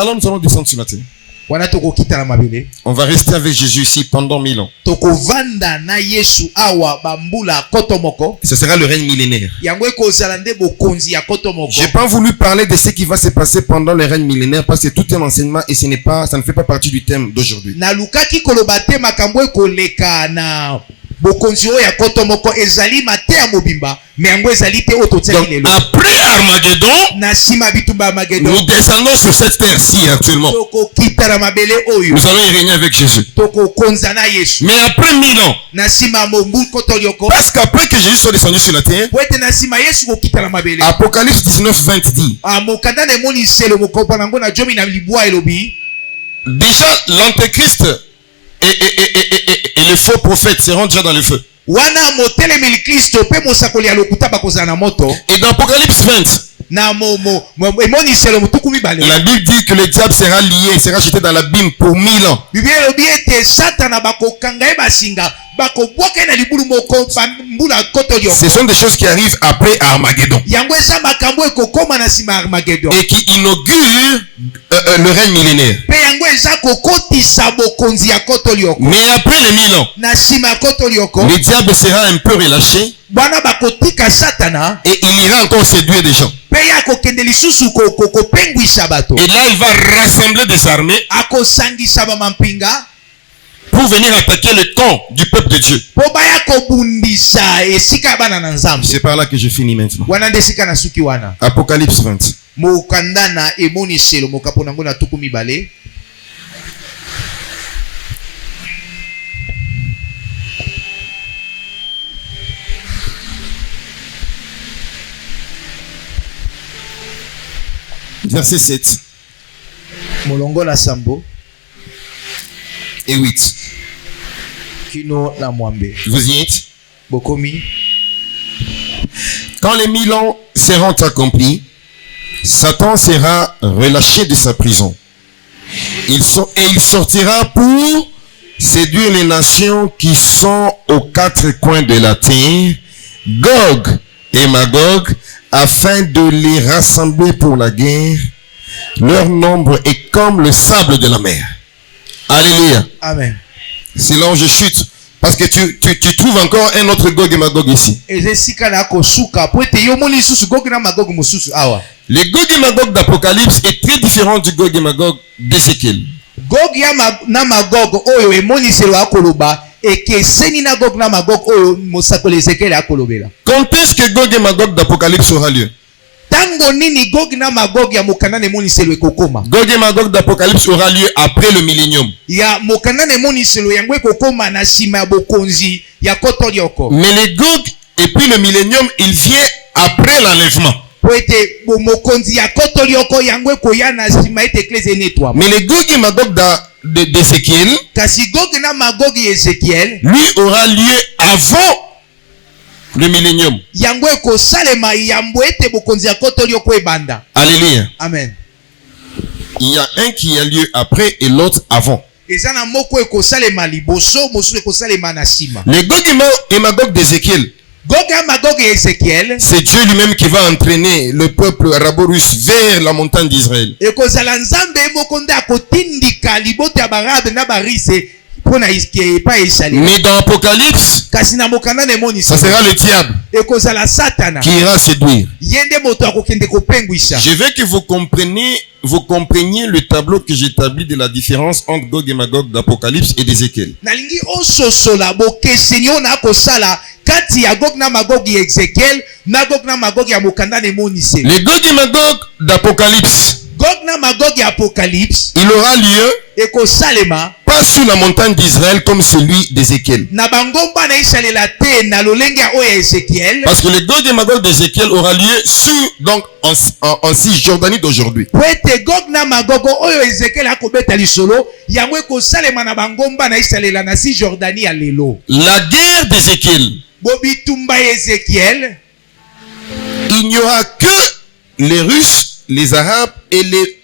Alors nous allons descendre ce matin. On va rester avec Jésus ici pendant 1000 ans. Ce sera le règne millénaire. J'ai pas voulu parler de ce qui va se passer pendant le règne millénaire parce que tout est un enseignement et ça ne fait pas partie du thème d'aujourd'hui. Donc, après Armageddon, nous descendons sur cette terre-ci actuellement. Nous allons y régner avec Jésus. Mais après 1000 ans, parce qu'après que Jésus soit descendu sur la terre, Apocalypse 19:20 dit, déjà l'Antéchrist et les faux prophètes seront déjà dans le feu. Et dans Apocalypse 20, la Bible dit que le diable sera lié, sera jeté dans l'abîme pour 1000 ans. Ce sont des choses qui arrivent après Armageddon et qui inaugurent le règne millénaire. Mais après les 1000 ans, le diable sera un peu relâché et il ira encore séduire des gens. Et là il va rassembler des armées pour venir attaquer le camp du peuple de Dieu. C'est par là que je finis maintenant. Apocalypse 20. Verset 7 et 8. Vous y êtes? Quand les 1000 ans seront accomplis, Satan sera relâché de sa prison. Il sortira pour séduire les nations qui sont aux quatre coins de la terre, Gog et Magog, afin de les rassembler pour la guerre. Leur nombre est comme le sable de la mer. Alléluia. Amen. C'est là où je chute. Parce que tu trouves encore un autre Gog et Magog ici. Le Gog et Magog d'Apocalypse est très différent du Gog et Magog d'Ézéchiel. Quand est-ce que Gog et Magog d'Apocalypse aura lieu? Gog et Magog d'Apocalypse aura lieu après le millénium. Mais les Gog et puis le millénium, il vient après l'enlèvement. Mais les Gog et Magog d'Ézéchiel, lui aura lieu avant le millénium. Alléluia. Amen. Il y a un qui a lieu après et l'autre avant. Les Gog et Magog d'Ézéchiel, c'est Dieu lui-même qui va entraîner le peuple arabo-russe vers la montagne d'Israël. Mais dans Apocalypse, ça sera le diable qui ira séduire. Je veux que vous compreniez le tableau que j'établis de la différence entre Gog et Magog d'Apocalypse et d'Ézéchiel. Les Gog et Magog d'Apocalypse, il aura lieu pas sur la montagne d'Israël comme celui d'Ézéchiel. Parce que le Gog et Magog d'Ézéchiel aura lieu donc en Cisjordanie d'aujourd'hui. La guerre d'Ézéchiel, il n'y aura que les Russes, les Arabes et les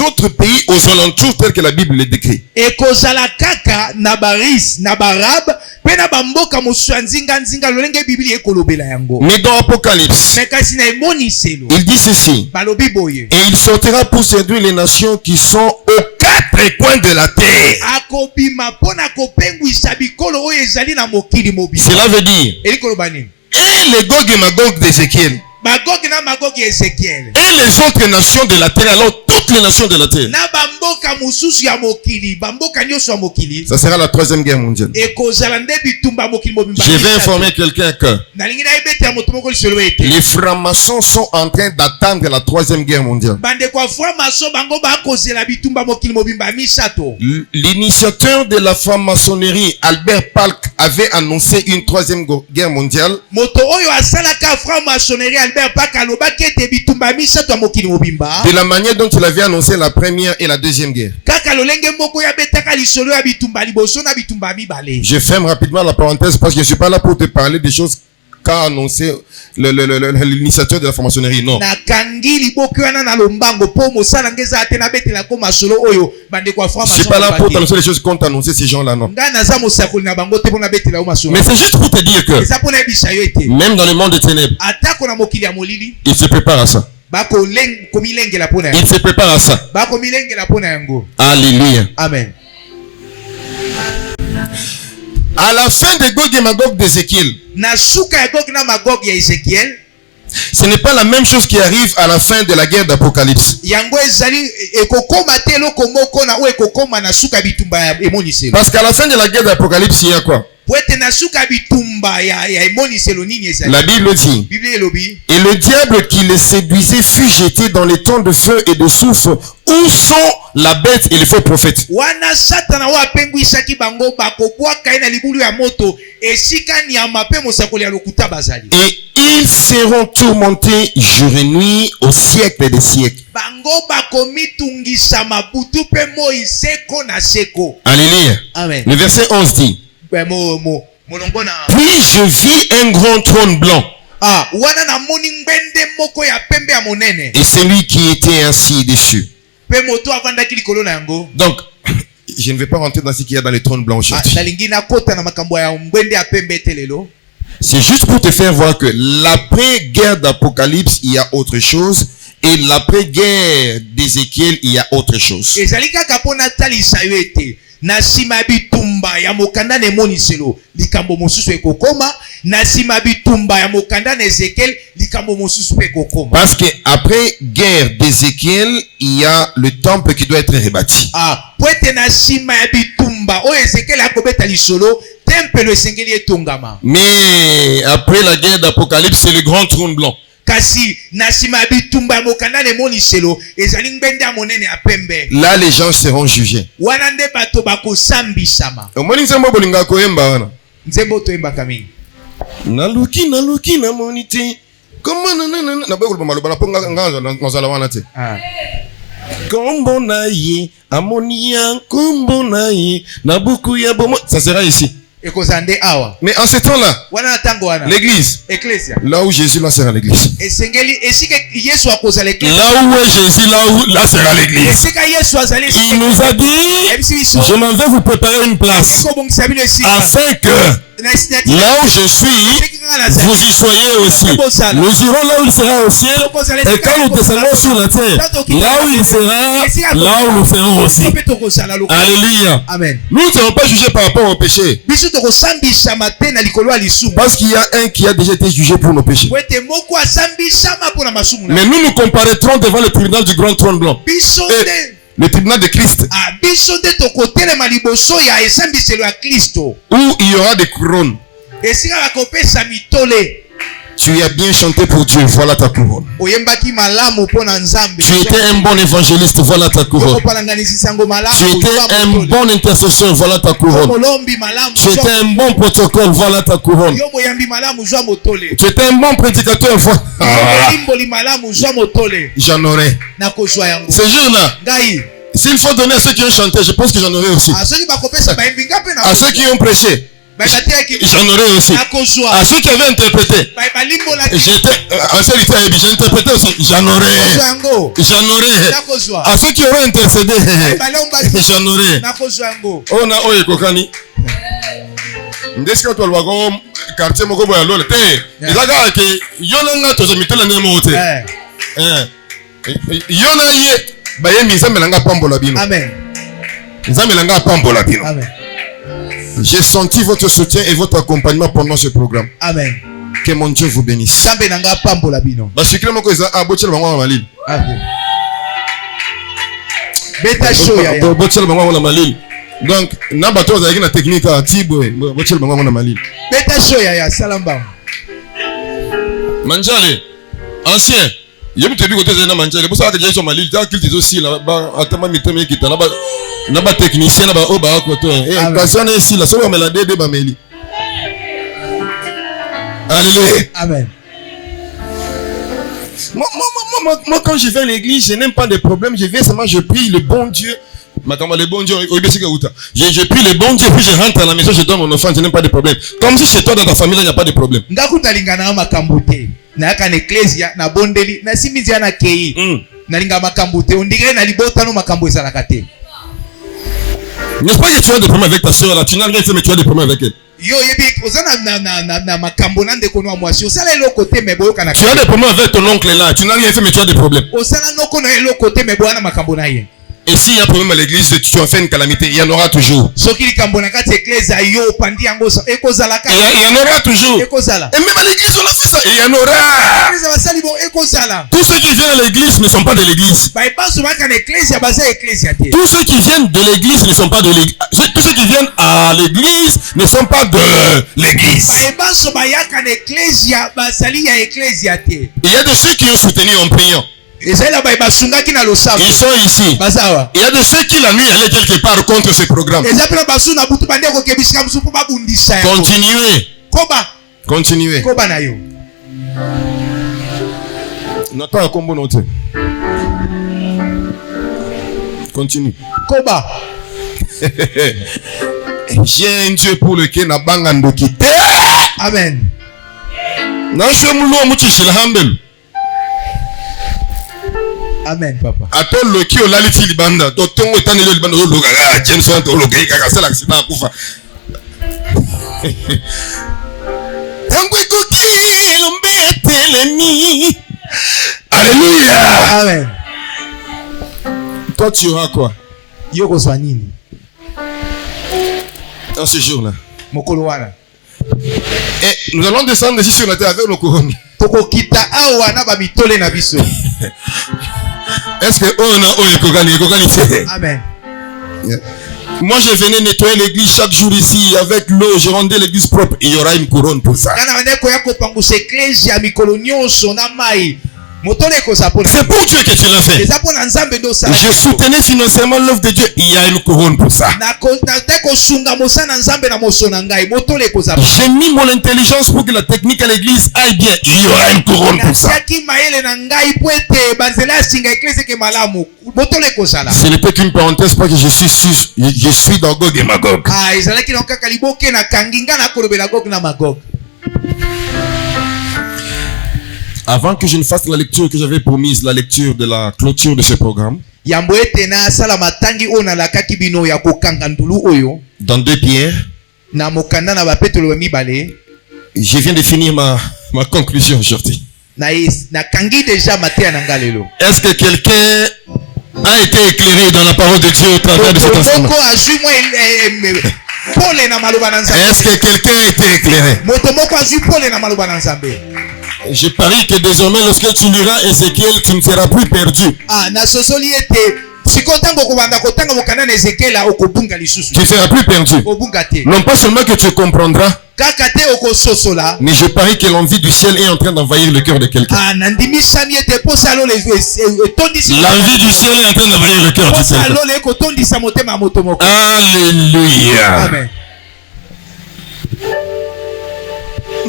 autres pays aux alentours tels que la Bible les décrit. Ekozala kaka na baris na barab pe na bamboka mosusu nzinga nzinga lolenge Biblia ekolobela yango. Mais dans Apocalypse, il dit ceci. Et il sortira pour séduire les nations qui sont aux quatre coins de la terre. Cela veut dire, et les Gog et Magog d'Ézéchiel, et les autres nations de la terre, alors toutes les nations de la terre. Ça sera la troisième guerre mondiale. Je vais informer quelqu'un que les francs-maçons sont en train d'attendre la troisième guerre mondiale. L'initiateur de la franc-maçonnerie, Albert Palk, avait annoncé une troisième guerre mondiale. De la manière dont il avait annoncé la première et la deuxième guerre. Je ferme rapidement la parenthèse parce que je ne suis pas là pour te parler des choses qu'a annoncé l'initiateur de la franc-maçonnerie. Non. Je ne suis pas là pour t'annoncer les choses qu'ont annoncé ces gens-là, non. Mais c'est juste pour te dire que même dans le monde des ténèbres, il se prépare à ça. Il se prépare à ça. Alléluia. Amen. À la fin de Gog et Magog d'Ézéchiel, ce n'est pas la même chose qui arrive à la fin de la guerre d'Apocalypse. Parce qu'à la fin de la guerre d'Apocalypse, il y a quoi? La Bible dit, et le diable qui les séduisait fut jeté dans les temps de feu et de soufre où sont la bête et le faux prophète. Et ils seront tourmentés jour et nuit au siècle des siècles. Alléluia. Amen. Le verset 11 dit, puis je vis un grand trône blanc. Et c'est lui qui était assis dessus. Donc, je ne vais pas rentrer dans ce qu'il y a dans les trônes blancs aujourd'hui. C'est juste pour te faire voir que l'après-guerre d'Apocalypse, il y a autre chose. Et l'après-guerre d'Ézéchiel, il y a autre chose. Nasima bitumba ya mokanda ne moniselo likambo mosusu ekokoma nasima bitumba ya mokanda ne Ezekiel likambo mosusu ekokoma. Parce que après guerre d'Ézéchiel, il y a le temple qui doit être rebâti. Poete nasima ya bitumba o Ezekiel akobeta lisolo temple esengeli etongama. Mais après la guerre d'Apocalypse, c'est le grand trône blanc. Kasi nasima bitumba mokanda ne moniselo ezali ngende monene ya pembe. Là les gens seront jugés. Wana nde bato bakosambisama. Omoni nzembo bolinga koyemba wana. Nzembo toyemba kami. Naluki na monite. Comment nanana na bako maloba na ponga nganga ngazala wana te. Kombo na ye amonia kombo na ye na buku ya bomo. Ça sera ici. Mais en ce temps-là, l'église, là où Jésus, là sera l'église. Là où est Jésus, là sera l'église. Il nous a dit, je m'en vais vous préparer une place, afin que là où je suis, vous y soyez aussi. Nous irons là où il sera au ciel, et quand nous descendrons sur la terre, là où il sera, là où nous serons aussi. Alléluia. Amen. Nous ne serons pas jugés par rapport au péché. Parce qu'il y a un qui a déjà été jugé pour nos péchés. Mais nous nous comparaîtrons devant le tribunal du grand trône blanc. Le tribunal de Christ. Où il y aura des couronnes. Tu as bien chanté pour Dieu, voilà ta couronne. Tu étais un bon évangéliste, voilà ta couronne. Tu étais un bon intercesseur, voilà ta couronne. Tu étais un bon protocole, voilà ta couronne. Tu étais un bon prédicateur, voilà. J'en aurai. Ce jour-là, s'il faut donner à ceux qui ont chanté, je pense que j'en aurai aussi. À ceux qui ont prêché. j'en aurais aussi. À ceux qui avaient interprété, j'ai interprété aussi, j'en aurais. À ceux qui auraient intercédé, j'en aurais. On a oye kokani. Ndeska to lwago quartier moko boya lole te. Ezaka ke yona to zemitela nemo te. Yona ye baye mizambe langa pambola bino. Amen. Nzambe langa pambola bino. Amen. J'ai senti votre soutien et votre accompagnement pendant ce programme. Amen. Que mon Dieu vous bénisse. Nzambe langa pambola bino. Ba sikile moko eza abochela bango malili. Amen. Beta show ya. Bochela bango na malili. Donc, n'abato avec la technique à Tibo, bochel bango na malili. Beta show ya salamba. Manjale, ancien. Yemu te bi côté na manjale. Pour ça que j'ai sur malili, ta qu'il aussi là ba atama miteme kita na ba technicien na ba oba koto. Passion ici là, solo me la dede ba meli. Alléluia. Amen. Moi, quand je vais à l'église, je n'aime pas de problème. Je viens seulement, je prie le bon Dieu. Le bon Dieu, je prie le bon Dieu, puis je rentre à la maison, je donne mon enfant, je n'ai pas de problème. Comme si chez toi, dans ta famille, il n'y a pas de problème. N'est-ce pas que tu as des problèmes avec ta soeur là? Tu n'as rien fait, mais tu as des problèmes avec elle. Tu as des problèmes avec ton oncle là. Tu n'as rien fait, mais tu as des problèmes. Et s'il y a un problème à l'église, tu en fais une calamité, il y en aura toujours. Il y en aura toujours. Et même à l'église, on a fait ça. Et il y en aura. Tous ceux qui viennent à l'église ne sont pas de l'église. Tous ceux qui viennent de l'église ne sont pas de l'église. Tous ceux qui viennent à l'église ne sont pas de l'église. Il y a de ceux qui ont soutenu en priant. Ils sont ici. Il y a de ceux qui la nuit allaient quelque part contre ce programme. Continuez. Continuez. Continue. J'ai un Dieu pour lequel na bangando kite. Amen. Amen, papa. Attends le qui olali ti libanda. Totongo etani le libanda lo loga. Jameson to loga kaka sala accident akufa. Tango koki lombetelemi. Alléluia. Amen. Toi tu auras quoi? Yoko swanini. Dans ce jour-là. Mokolo wana. Et nous allons descendre ici sur la terre avec nos couronnes. Tokokita awa na ba mitole na biso. Est-ce que on a Amen. Yeah. Moi je venais nettoyer l'église chaque jour ici avec l'eau, je rendais l'église propre. Il y aura une couronne pour ça. C'est pour Dieu que tu l'as fait. Je soutenais financièrement l'œuvre de Dieu. Il y a une couronne pour ça. J'ai mis mon intelligence pour que la technique à l'église aille bien. Il y aura une couronne pour ça. Ce n'était qu'une parenthèse, pas que je suis dans Gog et Magog. Avant que je ne fasse la lecture que j'avais promise, la lecture de la clôture de ce programme, dans 2 Pierre, je viens de finir ma conclusion aujourd'hui. Est-ce que quelqu'un a été éclairé dans la parole de Dieu au travers de cet enseignement? Est-ce que quelqu'un a été éclairé? Je parie que désormais, lorsque tu liras Ézéchiel, tu ne seras plus perdu. Tu ne seras plus perdu. Non pas seulement que tu comprendras, mais je parie que l'envie du ciel est en train d'envahir le cœur de quelqu'un. L'envie du ciel est en train d'envahir le cœur de quelqu'un. Alléluia. Amen.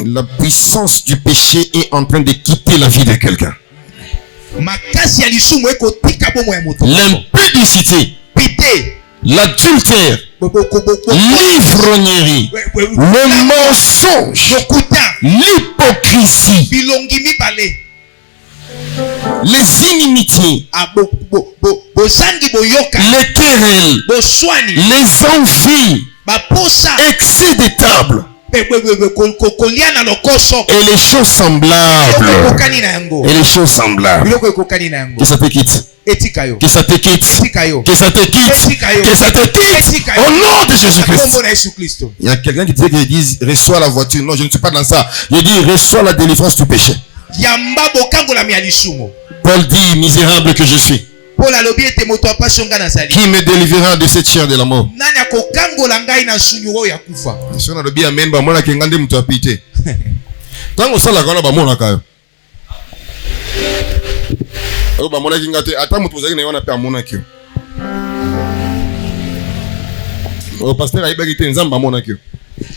La puissance du péché est en train de quitter la vie de quelqu'un. L'impudicité, l'adultère, l'ivrognerie, le mensonge, l'hypocrisie, les inimitiés, les querelles, les envies, excès de table et les choses semblables. Et les choses semblables. Que ça te quitte. Que ça te quitte. Que ça te quitte. Que ça te quitte. Au nom de Jésus-Christ. Il y a quelqu'un qui disait qu'il dit reçois la voiture. Non, je ne suis pas dans ça. Je dis reçois la délivrance du péché. Paul dit misérable que je suis. Qui me délivrera de cette chair de la mort?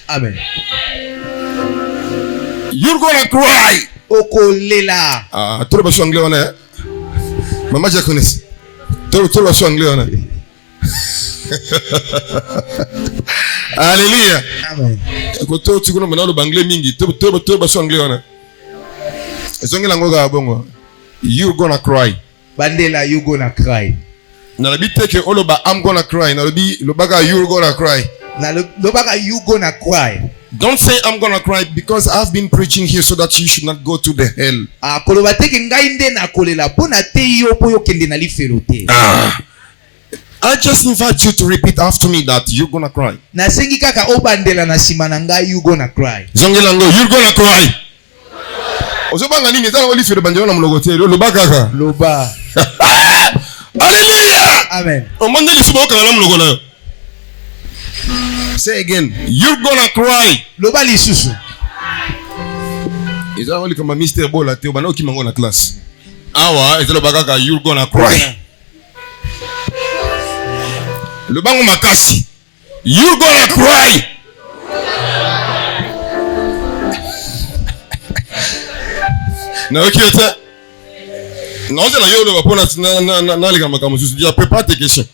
Amen. You're gonna cry. Ah, tout le anglais on est. Maman je connais. Tout le anglais on est. Alléluia. Amen. Koto tu connais maintenant le anglais mingi. Tout le anglais on est. Ezongi lango ga bongo. You're gonna cry. Bandela, you gonna cry. Na labi teke oloba I'm gonna cry. Na labi lobaga you're gonna cry. Na lobaga you gonna cry. Don't say I'm gonna cry because I've been preaching here so that you should not go to the hell. Ah, koloba teke ngai nde na kolela pona te yo po yo kende na lifelo te. I just invite you to repeat after me that you're gonna cry. Na sengi kaka obandela na sima na ngai you gonna cry. Zongelango you're gonna cry. Ozobanga nini tala oli fere banjona mlogote loba kaka. Loba. Hallelujah. Amen. Omande lisubo kala mlogola. Say again, you're gonna cry. Loba lisusu. Eza oli kama Mr. Bola te obana okimango na class. Awa ezelo bakaka you're gonna cry. Lobango makasi. You're gonna cry. Na okiyota. Na oza na yo lo bapona na lika makamu susu. Déjà prépare tes questions.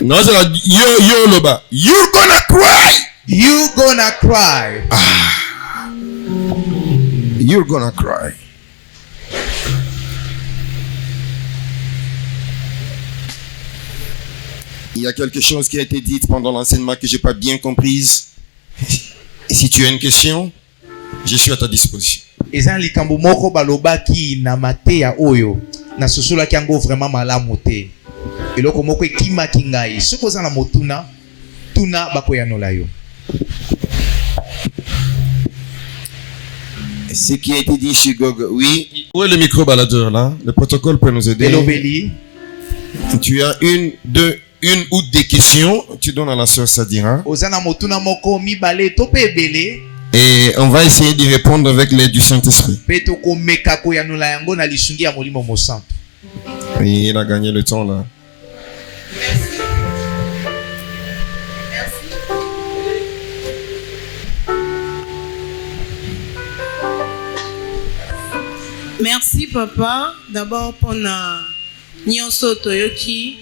Na oza na yo lo ba. You're gonna cry. You gonna cry. You're gonna cry. Il y a quelque chose qui a été dit pendant l'enseignement que j'ai pas bien comprise. Et si tu as une question, je suis à ta disposition. Ezan likambo moko balobaki na mateya oyo na sosola kiango vraiment malamu te. Eloko moko ekima kingai. Soko za na motuna tuna bakoyanola yo. Ce qui a été dit chez Gog, oui. Où est le micro baladeur là? Le protocole peut nous aider. Elobeli. Tu as une ou des questions, tu donnes à la sœur Sadira. Ozana motuna moko mibale to pe ebele. Et on va essayer d'y répondre avec l'aide du Saint-Esprit. Peto ko meka ko yanula yango na lisungi ya molimo mosantu. Oui, il a gagné le temps là. Merci papa d'abord pour na nyonso toyoki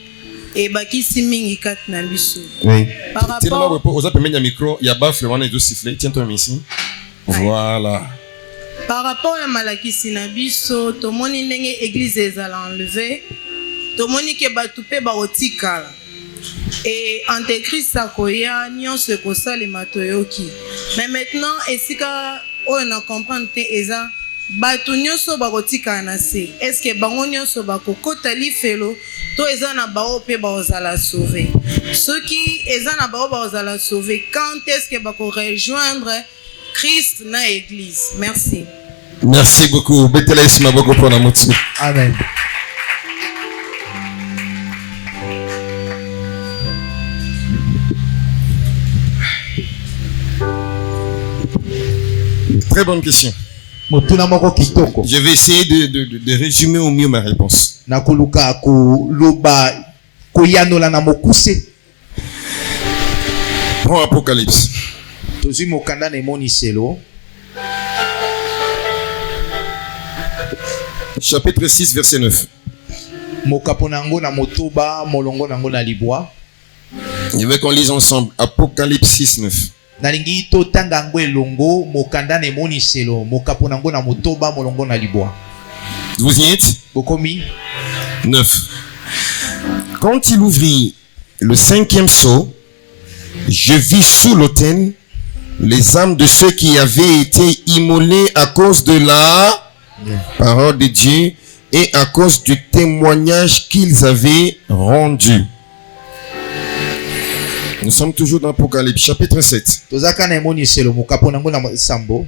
et bakisi mingi kat na biso. Oui. Par rapport aux appels de micro, il y a baffle on est deux sifflets. Tiens-toi ici. Voilà. Par rapport à malakisi na biso, tomoni ndenge église ezala enlevé, tomoni ke batupe ba otikala. Et antéchrist akoya nyonso ekosalema toyoki. Mais maintenant esika oyo na comprendre te eza bato nyonso bakotika na se. Est-ce que bango nyonso bakokota lifelo to eza na bao pe baozala sauver? Ceux qui eza na bao baozala sauver, quand est-ce que bako rejoindre Christ na église? Merci. Merci beaucoup. Betela isima beaucoup pour la motu. Amen. Très bonne question. Je vais essayer de résumer au mieux ma réponse. Prends Apocalypse. Chapitre 6, verset 9. mokapo nango na motoba molongo nango na libwa. Je veux qu'on lise ensemble Apocalypse 6, 9. Nalingi to tanga ngo elongo mokanda ne moniselo mokapo nango na motoba molongo na libwa. Vous y êtes? Bokomi 9. Quand il ouvrit le 5e sceau, je vis sous l'autel les âmes de ceux qui avaient été immolés à cause de la parole de Dieu et à cause du témoignage qu'ils avaient rendu. Nous sommes toujours dans Apocalypse, chapitre 7. tozaka na moniselo mokapo nango na sambo.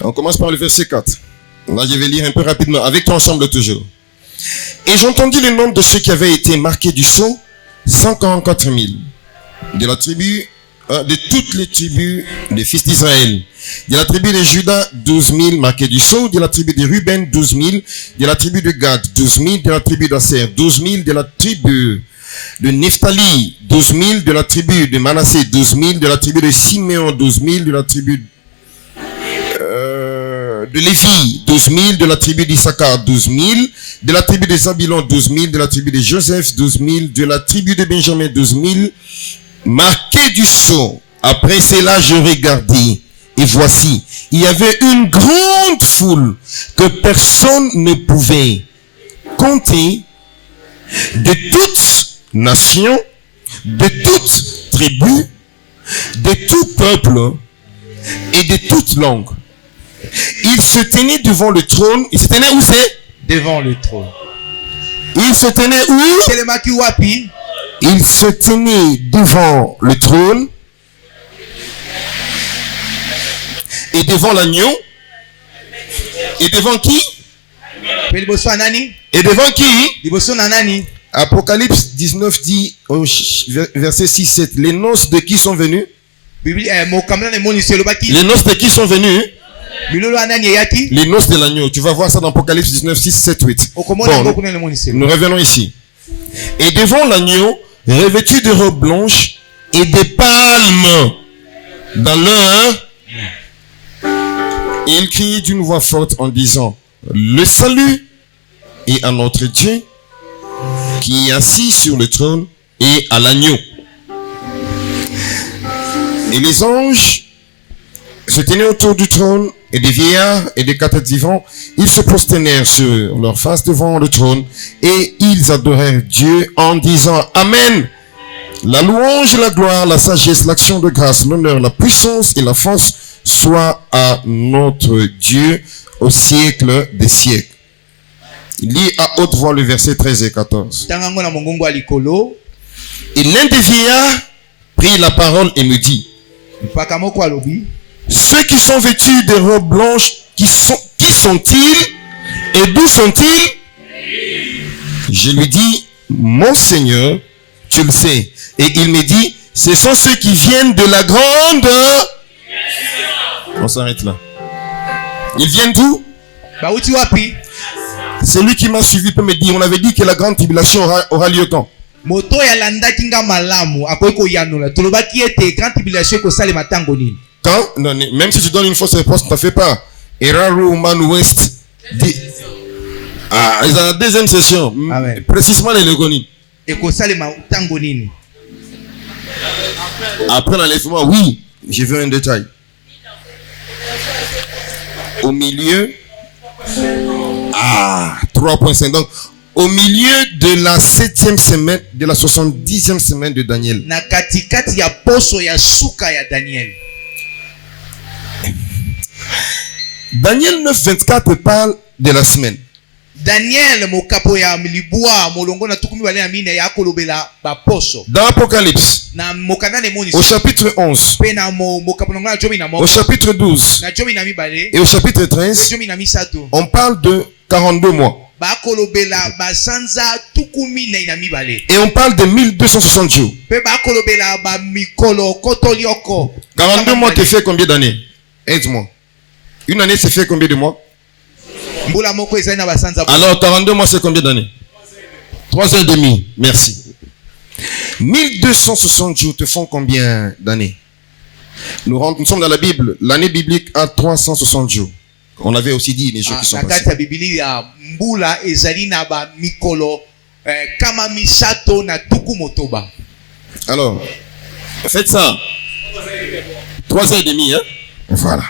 On commence par le verset 4. Là, je vais lire un peu rapidement, avec toi ensemble toujours. Et j'entendis le nombre de ceux qui avaient été marqués du sceau, 144 000. De la tribu, de toutes les tribus des fils d'Israël. De la tribu de Juda, 12 000 marqués du sceau. De la tribu de Ruben, 12 000. De la tribu de Gad, 12 000. De la tribu d'Aser, 12 000. De la tribu de Nephtali, 12 000. De la tribu de Manassé, 12 000. De la tribu de Siméon, 12 000. De la tribu de Lévi, 12 000, de la tribu d'Issachar, 12 000, de la tribu de Zabulon, 12 000, de la tribu de Joseph, 12 000, de la tribu de Benjamin, 12 000, marqués du sceau. Après cela, je regardai, et voici, il y avait une grande foule que personne ne pouvait compter, de toutes nations, de toutes tribus, de tout peuple et de toutes langues. Il se tenait devant le trône. Il se tenait où c'est? Devant le trône. Il se tenait où? Telemaki wapi? Il se tenait devant le trône et devant l'agneau. Et devant qui? Pe liboso nani? Et devant qui? Liboso na nani? Apocalypse 19 dit au verset 6-7. Les noces de qui sont venues? Mokamna ne moniselo baki. Les noces de qui sont venues? Les noces de l'agneau. Tu vas voir ça dans Apocalypse 19, 6, 7, 8. Bon, nous revenons ici. Et devant l'agneau, revêtu de robes blanches et des palmes dans leur, il crie d'une voix forte en disant: le salut est à notre Dieu qui est assis sur le trône et à l'agneau. Et les anges se tenaient autour du trône, et des vieillards et des quatre vivants, ils se prosternèrent sur leur face devant le trône, et ils adorèrent Dieu en disant: Amen. La louange, la gloire, la sagesse, l'action de grâce, l'honneur, la puissance et la force soient à notre Dieu au siècle des siècles. Il lit à haute voix le verset 13 et 14. Et l'un des vieillards prit la parole et me dit: ceux qui sont vêtus de robes blanches, qui sont-ils et d'où sont-ils? Je lui dis: mon Seigneur, tu le sais. Et il me dit: ce sont ceux qui viennent de la grande... On s'arrête là. Ils viennent d'où? Celui qui m'a suivi peut me dire, on avait dit que la grande tribulation aura lieu quand? Quand? Non, même si tu donnes une fausse réponse, tu ne fais pas. Eraru Man West dit... Ah, ils ont la deuxième session. Amen. Précisément les Légoni. Après l'enlèvement, oui, j'ai vu un détail. Au milieu... 3.5. Donc, au milieu de la 7e semaine, de la 70e semaine de Daniel. Daniel 9.24 parle de la semaine. Dans Apocalypse, au chapitre 11, au chapitre 12 et au chapitre 13, on parle de 42 mois. Et on parle de 1260 jours. 42 mois te fait combien d'années? Aide-moi. Une année, c'est fait combien de mois? Alors, 42 mois, c'est combien d'années? 3 ans et demi. Merci. 1260 jours te font combien d'années? Nous sommes dans la Bible. L'année biblique a 360 jours. On avait aussi dit les jours qui sont passés. Alors, faites ça. 3h30, hein? Voilà.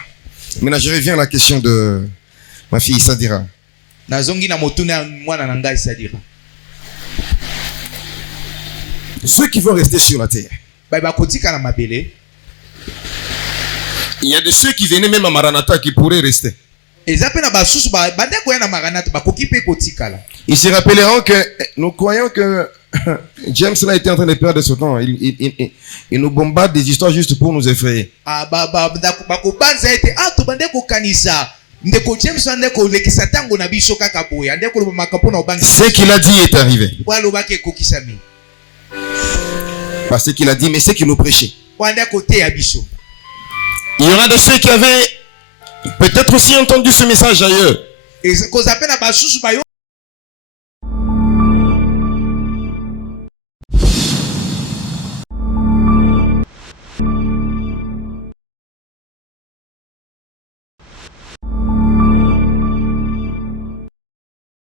Maintenant, je reviens à la question de ma fille Sadira. Ceux qui vont rester sur la terre. Il y a de ceux qui venaient même à Maranatha qui pourraient rester. Ils se rappelleront que nous croyons que James là était en train de perdre son temps. Il nous bombarde des histoires juste pour nous effrayer. Ce qu'il a dit est arrivé. Parce qu'il a dit, mais c'est qu'il nous prêchait. Il y aura de ceux qui avaient peut-être aussi entendu ce message ailleurs.